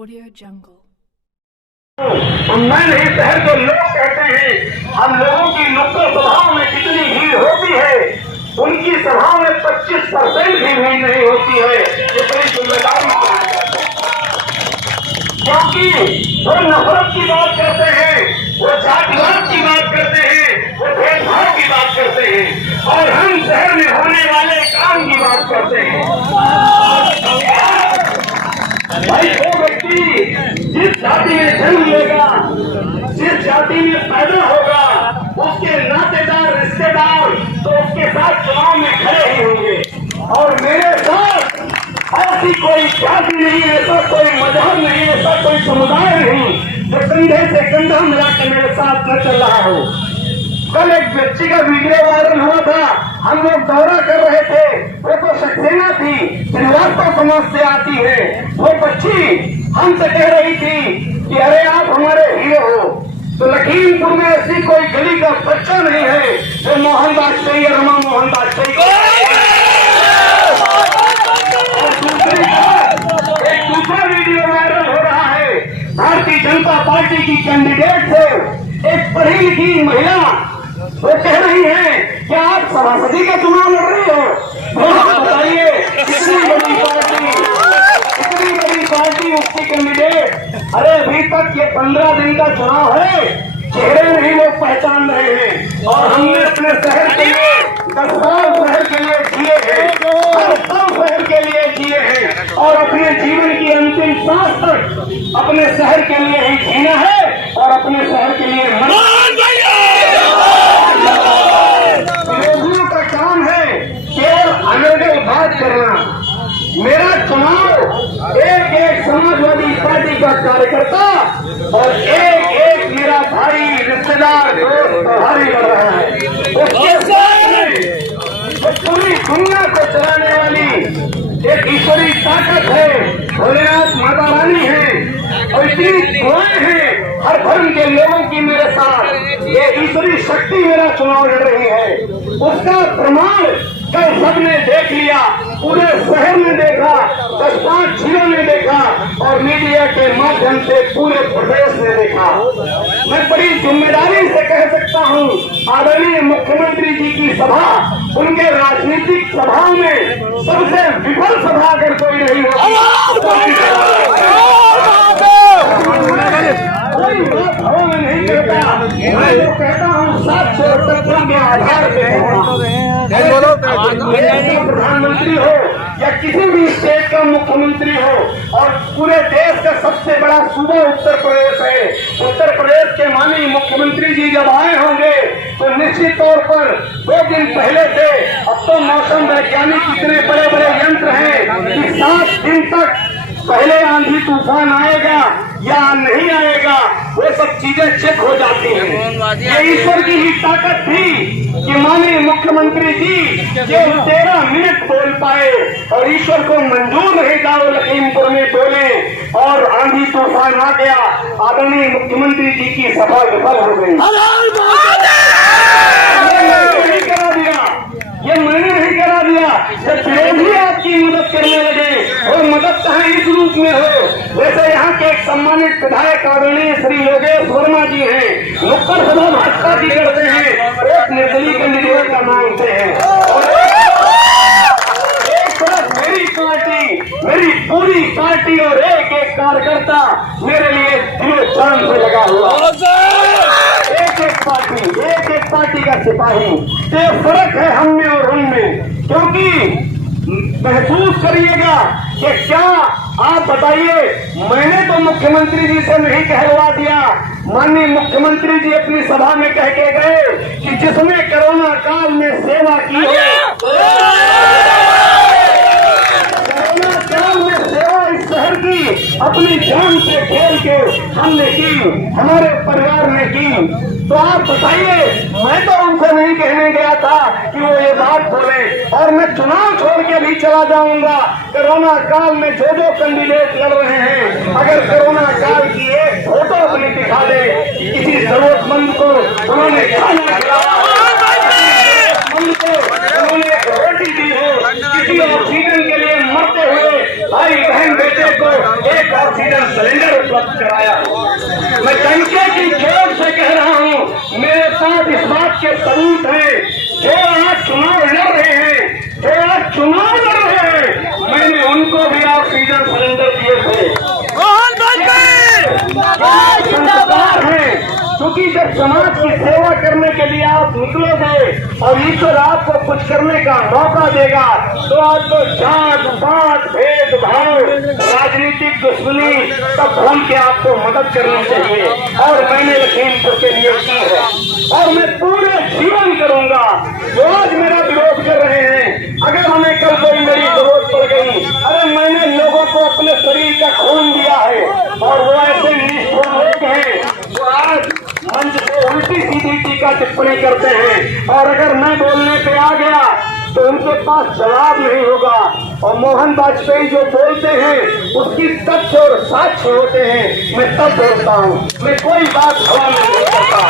Audio Jungle. मैं नहीं, शहर के लोग कहते हैं। हम लोगों की नुक्कड़ सभाओं में कितनी भीड़ होती है, उनकी सभाओं में 25% भी भीड़ नहीं होती है। ये बड़ी जिम्मेदारी है, क्योंकि वो नफरत की बात करते हैं, वो जातिवाद की बात करते हैं, वो भेदभाव की बात करते हैं, और हम शहर में होने वाले काम की बात करते हैं। भाई, वो व्यक्ति जिस जाति में जन्म लेगा, जिस जाति में पैदा होगा, उसके नातेदार रिश्तेदार तो उसके साथ चुनाव में खड़े ही होंगे। और मेरे साथ ऐसी कोई जाति नहीं, ऐसा कोई मजहब नहीं, ऐसा कोई समुदाय नहीं जो कंधे से कंधा मिलाकर मेरे साथ न चल रहा हो। कल एक बच्ची का वीडियो वायरल हुआ था, हम लोग दौरा कर रहे थे, वो तो सक्सेना थी, श्रीवास्तव समाज से आती है। वो बच्ची हमसे कह रही थी कि अरे आप हमारे हीरो हो। तो लखीमपुर में ऐसी कोई गली का बच्चा नहीं है जो मोहनदास चाहिए, रमा मोहनदास चाहिए। एक दूसरा वीडियो वायरल हो रहा है, भारतीय जनता पार्टी की कैंडिडेट से एक पढ़ी लिखी महिला वो कह रही है कि आप सभापति का चुनाव लड़ रही हो। बताइए, कितनी बड़ी पार्टी उसकी कैंडिडेट। अरे अभी तक ये 15 दिन का चुनाव है, चेहरे नहीं लोग पहचान रहे हैं। और हमने अपने शहर के लिए 10 साल शहर के लिए जिए हैं, 10 साल शहर के लिए जिए हैं, और अपने जीवन की अंतिम सांस तक अपने शहर के लिए ही जीना है और अपने शहर के लिए मरना। विरोधियों का काम है केवल अनर्गल बात करना। मेरा चुनाव एक एक समाजवादी पार्टी का कार्यकर्ता और एक एक मेरा भाई, रिश्तेदार, दोस्त, भाई लड़ रहा है। उसके साथ में पूरी दुनिया को चलाने वाली एक ईश्वरी ताकत है, भोलेनाथ माता रानी है, और इतनी दुआएं हैं हर धर्म के लोगों की मेरे साथ। ये ईश्वरी शक्ति मेरा चुनाव लड़ रही है, उसका प्रमाण कल सबने देख लिया, पूरे शहर ने देखा, 10-5 जिलों ने देखा, और मीडिया के माध्यम से पूरे प्रदेश ने देखा। मैं बड़ी जिम्मेदारी से कह सकता हूँ, आदरणीय मुख्यमंत्री जी की सभा उनके राजनीतिक सभाओं में सबसे विफल सभा अगर कोई नहीं होगी, कोई बात हो नहीं कहता। मैं जो कहता हूँ 700 तत्वों के आधार पर प्रधानमंत्री हो या किसी भी स्टेट का मुख्यमंत्री हो, और पूरे देश का सबसे बड़ा सूबा उत्तर प्रदेश है। उत्तर प्रदेश के माननीय मुख्यमंत्री जी जब आए होंगे तो निश्चित तौर पर 2 दिन पहले से, अब तो मौसम वैज्ञानिक इतने बड़े बड़े यंत्र हैं कि 7 दिन तक पहले आंधी तूफान आएगा या नहीं आएगा, वो सब चीजें चेक हो जाती हैं। ये ईश्वर की ही ताकत थी कि माननीय मुख्यमंत्री जी केवल 13 मिनट बोल पाए, और ईश्वर को मंजूर नहीं था वो लखीमपुर में बोले, और आंधी तूफान आ गया। आदरणीय मुख्यमंत्री जी की सभा विफल हो गई। ये मैंने नहीं करा दिया, जब विरोधी आपकी मदद करने लगे, और मदद कहाँ इस रूप में हो। वैसे यहाँ के एक सम्मानित विधायक आदरणीय श्री योगेश वर्मा जी हैं, नुक्कड़ सभा भाजपा की करते हैं, एक निर्दलीय कैंडिडेट का मांगते हैं, और एक तरफ मेरी पार्टी, मेरी पूरी पार्टी और एक एक कार्यकर्ता मेरे लिए दिलो जान से लगा हुआ। एक एक पार्टी का सिपाही। ये फर्क है हम में और उनमें, क्योंकि महसूस करिएगा कि क्या आप बताइए, मैंने तो मुख्यमंत्री जी से नहीं कहलवा दिया, माननीय मुख्यमंत्री जी अपनी सभा में कह के गए कि जिसने कोरोना काल में सेवा की हो, कोरोना काल में सेवा इस शहर की अपनी जान से खेल के हमने की, हमारे परिवार ने की। तो आप बताइए, मैं तो उनसे नहीं कहने गया था कि वो ये बात बोले, और मैं चुनाव छोड़ के भी चला जाऊंगा। कोरोना काल में जो जो कैंडिडेट लड़ रहे हैं, अगर कोरोना काल की एक फोटो अपनी दिखा दे, किसी जरूरतमंद को उन्होंने खाना खिलाया, उन्होंने रोटी दी हो, किसी ऑक्सीजन के लिए मरते हुए भाई बहन बेटे को एक ऑक्सीजन सिलेंडर के सबूत हैं। जो आज चुनाव लड़ रहे हैं, जो आज चुनाव लड़ रहे हैं, मैंने उनको भी ऑक्सीजन सिलेंडर दिए थे। संस्कार है, क्योंकि जब समाज की सेवा करने के लिए आप निकलोगे और ईश्वर आपको कुछ करने का मौका देगा, तो आपको जात पात भेदभाव राजनीतिक दुश्मनी सब भूल के आपको मदद करनी चाहिए। और मैंने लखीमपुर के लिए की है और मैं पूरे जीवन करूंगा। जो आज मेरा विरोध कर रहे हैं, अगर हमें कल कोई मेरी जरूरत पड़ गई, अरे मैंने लोगों को अपने शरीर का खून दिया है और वो ऐसे निष्ठुर लोग हैं जो आज मंच से उल्टी सीधी टीका टिप्पणी करते हैं और अगर मैं बोलने पे आ गया तो उनके पास जवाब नहीं होगा। और मोहन वाजपेयी जो बोलते हैं उसकी तथ्य और साक्ष्य होते हैं। मैं तब बोलता हूँ, मैं कोई बात हवा में नहीं करता।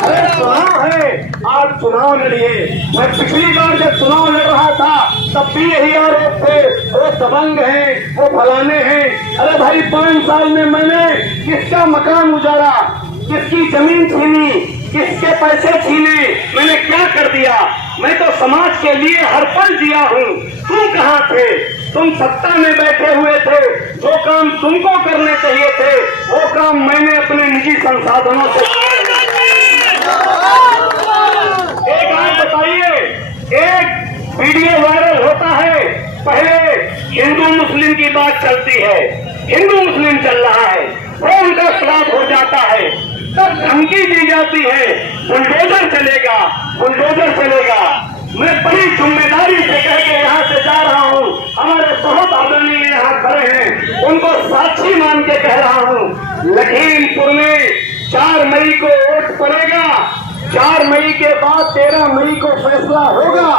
अरे चुनाव है, आज चुनाव लड़िए। मैं पिछली बार जब चुनाव लड़ रहा था तब भी यही आरोप थे, वो दबंग हैं, वो फलाने हैं। अरे भाई 5 साल में मैंने किसका मकान उजाड़ा, किसकी जमीन छीनी, किसके पैसे छीने, मैंने क्या कर दिया? मैं तो समाज के लिए हर पल जिया हूँ। तुम कहाँ थे? तुम सत्ता में बैठे हुए थे। जो काम तुमको करने चाहिए थे वो काम मैंने अपने निजी संसाधनों से। एक बात बताइए, एक वीडियो वायरल होता है, पहले हिंदू मुस्लिम की बात चलती है, हिंदू मुस्लिम चल रहा है, वो उनका खिलाफ हो जाता है, तब धमकी दी जाती है बुलडोजर चलेगा, बुलडोजर चलेगा। मैं बड़ी जिम्मेदारी से कह के यहाँ से जा रहा हूँ, हमारे बहुत आदरणीय यहाँ खड़े हैं, उनको साक्षी मान के कह रहा हूँ, लखीमपुर में 4 मई को वोट पड़ेगा। 4 मई के बाद 13 मई को फैसला होगा।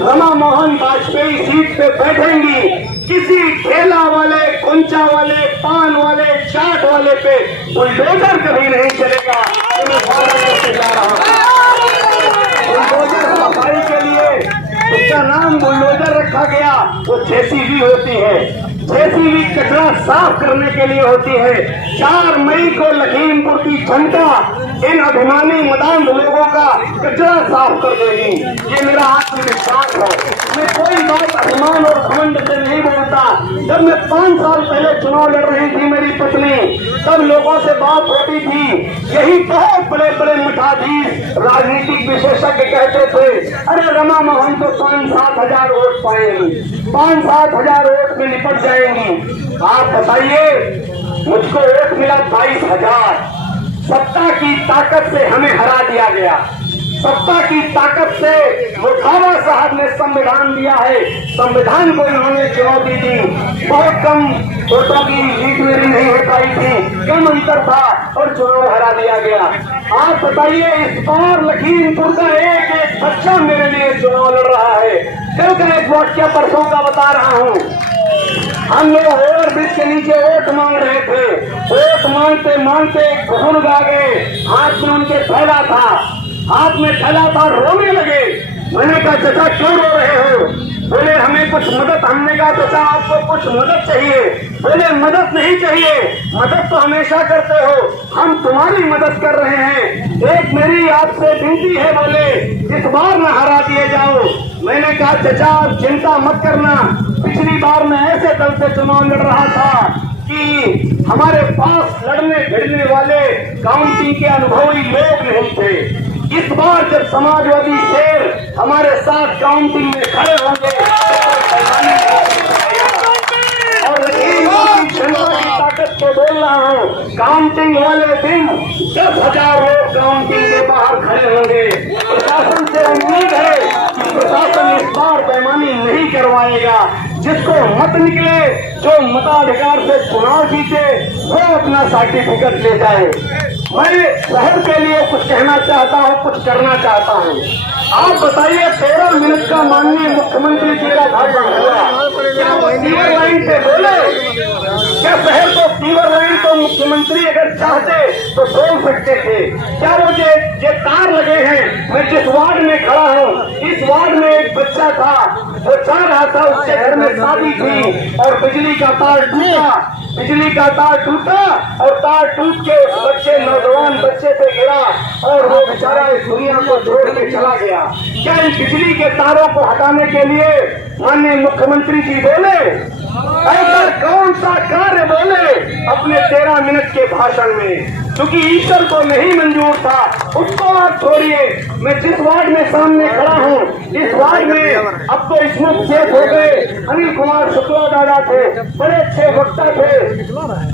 रमा मोहन वाजपेयी सीट पे बैठेंगी। किसी ठेला वाले, कुंचा वाले, पान वाले, चाट वाले पे बुलडोजर कभी नहीं चलेगा। बुलडोजर सफाई के लिए उसका नाम बुलडोजर रखा गया। वो जेसीबी होती है, जेसीबी कचरा साफ करने के लिए होती है। 4 मई को लखीमपुर की जनता इन अभिमानी मदान लोगों का कचरा साफ कर देगी। ये मेरा आत्मविश्वास है। मैं कोई बात अभिमान और घमंड से नहीं बोलता। जब मैं 5 साल पहले चुनाव लड़ रही थी मेरी पत्नी, तब लोगों से बात होती थी, यही बहुत बड़े बड़े मठाधीश राजनीतिक विशेषज्ञ कहते थे, अरे रमा मोहन तो 5-7 हजार वोट पाएंगी, 5-7 हजार वोट में निपट जाएंगी। आप बताइए, मुझको वोट मिला 22,000। सत्ता की ताकत से हमें हरा दिया गया। सत्ता की ताकत से वो बाबा साहब ने संविधान दिया है, संविधान को इन्होंने चुनौती दी। बहुत कम वोटों की जीत मेरी नहीं हो पाई थी, कम अंतर था और चुनाव हरा दिया गया। आप बताइए, इस बार लखीमपुर का एक एक बच्चा मेरे लिए चुनाव लड़ रहा है। कल का एक वाक्य परसों का बता रहा हूँ। हम लोग ओवर ब्रिज के नीचे वोट मांग रहे थे, वोट मांगते मांगते बुजुर्ग आ गए, हाथ में उनके थैला था, हाथ में थैला था, रोने लगे। मैंने कहा चाचा क्यों रो रहे हो? बोले हमें कुछ मदद। हमने कहा चाचा आपको कुछ मदद चाहिए? बोले मदद नहीं चाहिए, मदद तो हमेशा करते हो, हम तुम्हारी मदद कर रहे हैं। एक मेरी आपसे विनती है, बोले इस बार न हरा दिए जाओ। मैंने कहा चाचा आप चिंता मत करना, पिछली बार मैं ऐसे दल से चुनाव लड़ रहा था कि हमारे पास लड़ने भिड़ने वाले काउंटिंग के अनुभवी लोग नहीं थे। इस बार जब समाजवादी शेर हमारे साथ काउंटिंग में खड़े होंगे और जनता की ताकत को बोल रहा हूँ, काउंटिंग वाले दिन 10,000 लोग काउंटिंग के बाहर खड़े होंगे। प्रशासन से उम्मीद है कि प्रशासन इस बार बेईमानी नहीं करवाएगा। जिसको मत निकले, जो मताधिकार से चुनाव जीते, वो अपना सर्टिफिकेट ले जाए। मैं शहर के लिए कुछ कहना चाहता हूँ, कुछ करना चाहता हूँ। आप बताइए, 13 मिनट का माननीय मुख्यमंत्री तेरा भाषण हुआ, क्या वो सीवर लाइन पे बोले? क्या शहर को सीवर लाइन तो मुख्यमंत्री अगर चाहते तो बोल सकते थे? क्या वो जो तार लगे हैं, मैं जिस वार्ड में खड़ा हूँ, इस वार्ड में एक बच्चा था, वो चाह रहा था, उसके घर में शादी थी और बिजली का तार टूटा, बिजली का तार टूटा और तार टूट के उस बच्चे नौजवान बच्चे पे गिरा और वो बेचारा इस दुनिया को छोड़ के चला गया। क्या इन बिजली के तारों को हटाने के लिए माननीय मुख्यमंत्री जी बोले? ऐसा कौन सा कार्य बोले अपने 13 मिनट के भाषण में? क्योंकि ईश्वर को नहीं मंजूर था, उसको आप छोड़िए। मैं जिस वार्ड में सामने खड़ा हूँ, इस वार्ड में अब तो इसमें चेक हो गए। अनिल कुमार शुक्ला दादा थे, बड़े अच्छे वक्ता थे,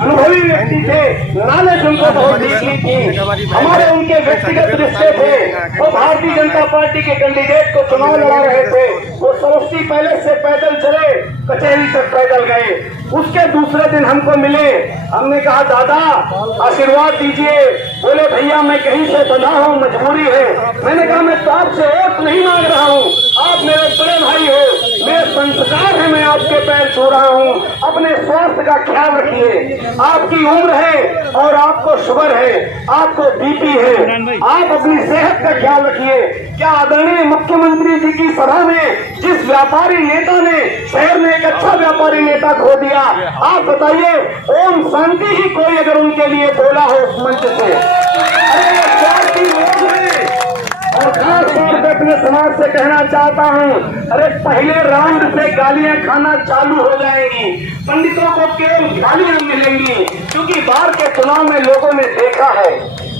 अनुभवी व्यक्ति थे, नॉलेज उनको बहुत डीपली थी, हमारे उनके व्यक्तिगत रिश्ते थे। वो भारतीय जनता पार्टी के कैंडिडेट को चुनाव लड़ा रहे थे। वो सरस्वती पैलेस से पैदल चले, कचहरी तक पैदल गए। उसके दूसरे दिन हमको मिले, हमने कहा दादा आशीर्वाद दीजिए। बोले भैया मैं कहीं से बंधा हूँ, मजबूरी है। मैंने कहा मैं तो आपसे वोट नहीं मांग रहा हूँ, आप मेरे बड़े भाई हो, मेरे संस्कार है, मैं आपके पैर छू रहा हूँ। अपने स्वास्थ्य का ख्याल रखिए, आपकी उम्र है और आपको शुगर है, आपको बीपी है, आप अपनी सेहत का ख्याल रखिए। क्या आदरणीय मुख्यमंत्री जी की सभा में जिस व्यापारी नेता ने शहर में एक अच्छा व्यापारी नेता खो दिया, आप बताइए ओम शांति ही कोई अगर उनके लिए बोला हो उस मंच से? अरे स्वार्थी लोग हैं। और खास तौर पर अपने समाज से कहना चाहता हूँ, अरे पहले राउंड से गालियां खाना चालू हो जाएगी। पंडितों को केवल गालियां मिलेंगी, क्योंकि बाहर के चुनाव में लोगों ने देखा है,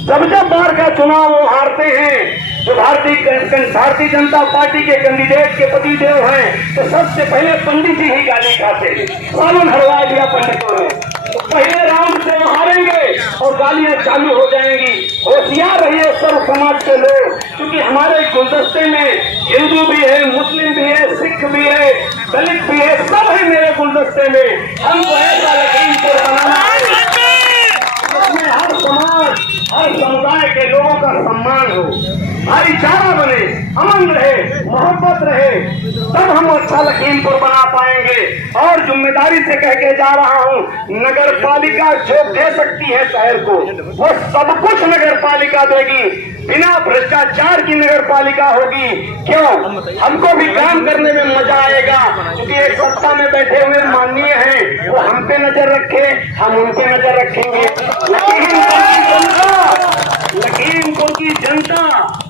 जब बाहर का चुनाव वो हारते हैं, जो भारतीय जनता पार्टी के कैंडिडेट के पतिदेव हैं, तो सबसे पहले पंडित जी ही गाली खाते हैं। सावन हरवा दिया पंडितों ने। तो पहले राउंड से वो हारेंगे और गालियां चालू हो जाएंगी। होशियार रहिए सर्व समाज के लोग, क्योंकि हमारे गुलदस्ते में हिंदू भी है, मुस्लिम भी है, सिख भी है, दलित भी है, सब है मेरे गुलदस्ते में। हमको ऐसा लखीमपुर बनाना है जिसमें हर समाज, हर समुदाय के लोगों का सम्मान हो, भाईचारा बने, अमन रहे, मोहब्बत रहे, तब हम अच्छा लखीमपुर बना पाएंगे। और जिम्मेदारी से कह के जा रहा हूँ, नगर पालिका जो दे सकती है शहर को, वो सब कुछ नगर पालिका देगी। बिना भ्रष्टाचार की नगर पालिका होगी। क्यों? हमको भी काम करने में मजा आएगा, क्योंकि एक सत्ता में बैठे हुए माननीय हैं, वो हम पे नजर रखे, हम उन पे नजर रखेंगे। लखीमपुर की जनता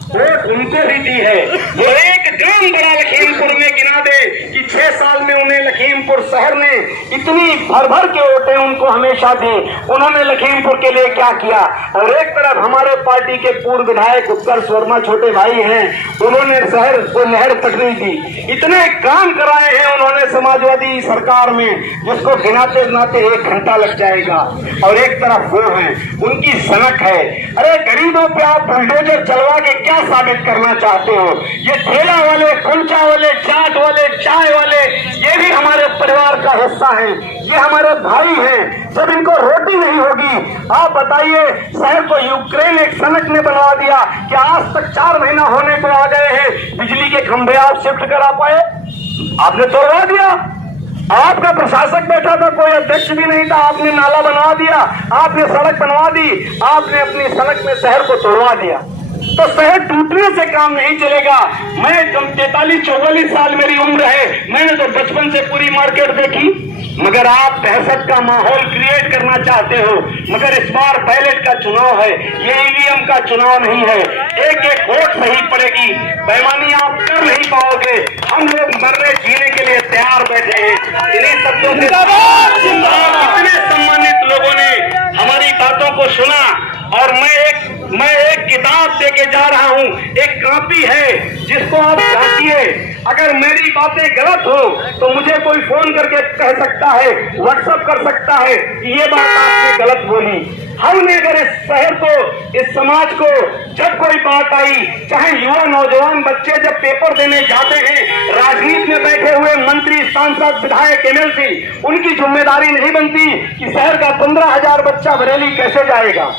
वोट उनको भी दी है। वो एक ग्राम बड़ा लखीमपुर में गिना दे कि 6 साल में उन्हें लखीमपुर शहर ने इतनी भर भर के वोटें उनको हमेशा दी। उन्होंने लखीमपुर के लिए क्या किया? और एक तरफ हमारे पार्टी के पूर्व विधायक उत्कर्ष वर्मा छोटे भाई हैं, उन्होंने शहर को नहर पटरी दी, इतने काम कराए हैं उन्होंने समाजवादी सरकार में, जिसको गिनाते गिनाते 1 घंटा लग जाएगा। और एक तरफ वो है, उनकी सनक है। अरे गरीबों पे आप बुलडोजर चलवा के क्या साबित करना चाहते हो? ये ठेला वाले, कुलचा वाले, चाट वाले, चाय वाले, ये भी हमारे परिवार का हिस्सा है, ये हमारे भाई हैं। जब इनको रोटी नहीं होगी, आप बताइए, शहर को यूक्रेन एक सनक ने बनवा दिया कि आज तक 4 महीना होने को आ गए हैं, बिजली के खंभे आप शिफ्ट करा पाए? आपने तोड़वा दिया। आपका प्रशासक बैठा था, कोई अध्यक्ष भी नहीं था, आपने नाला बनवा दिया, आपने सड़क बनवा दी, आपने अपनी सड़क में शहर को तोड़वा दिया। तो शहर टूटने से काम नहीं चलेगा। मैं 43-44 साल मेरी उम्र है, मैंने तो बचपन से पूरी मार्केट देखी, मगर आप दहशत का माहौल क्रिएट करना चाहते हो। मगर इस बार बैलेट का चुनाव है, ये ईवीएम का चुनाव नहीं है। एक एक वोट सही पड़ेगी, बेईमानी आप कर नहीं पाओगे। हम लोग मरने जीने के लिए तैयार बैठे हैं। इन्हीं शब्दों से कितने सम्मानित लोगों ने हमारी बातों को सुना। और मैं एक किताब दे के जा रहा हूँ, एक कॉपी है जिसको आप जांचिए। अगर मेरी बातें गलत हो तो मुझे कोई फोन करके कह सकता है, व्हाट्सएप कर सकता है कि ये बात आपने गलत बोली। हमने अगर इस शहर को, इस समाज को, जब कोई बात आई, चाहे युवा नौजवान बच्चे जब पेपर देने जाते हैं, राजनीति में बैठे हुए मंत्री, सांसद, विधायक, एमएलसी, उनकी जिम्मेदारी नहीं बनती कि शहर का 15,000 बच्चा बरेली कैसे जाएगा।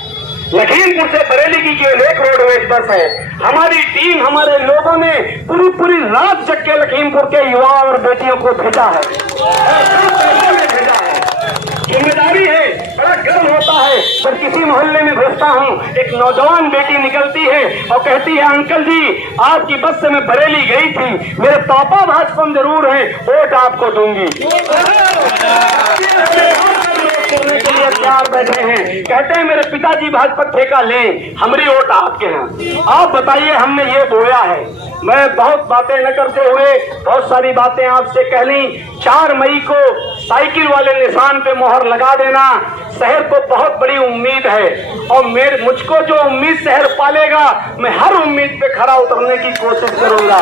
लखीमपुर से बरेली की केवल एक रोडवेज बस है। हमारी टीम, हमारे लोगों ने पूरी रात जग के लखीमपुर के युवा और बेटियों को भेजा है, भेजा है। जिम्मेदारी है, बड़ा गर्व होता है जब किसी मोहल्ले में घुसता हूँ, एक नौजवान बेटी निकलती है और कहती है, अंकल जी आपकी बस से मैं बरेली गई थी, मेरे पापा भाजपा जरूर हैं, वोट आपको दूंगी। करने के लिए तैयार बैठे हैं। कहते हैं मेरे पिताजी भाजपा ठेका लें, हमारी वोट आपके हैं। आप बताइए, हमने ये बोया है। मैं बहुत बातें न करते हुए बहुत सारी बातें आपसे कह ली। 4 मई को साइकिल वाले निशान पे मोहर लगा देना। शहर को बहुत बड़ी उम्मीद है और मुझको जो उम्मीद शहर पालेगा, मैं हर उम्मीद पे खरा उतरने की कोशिश करूंगा।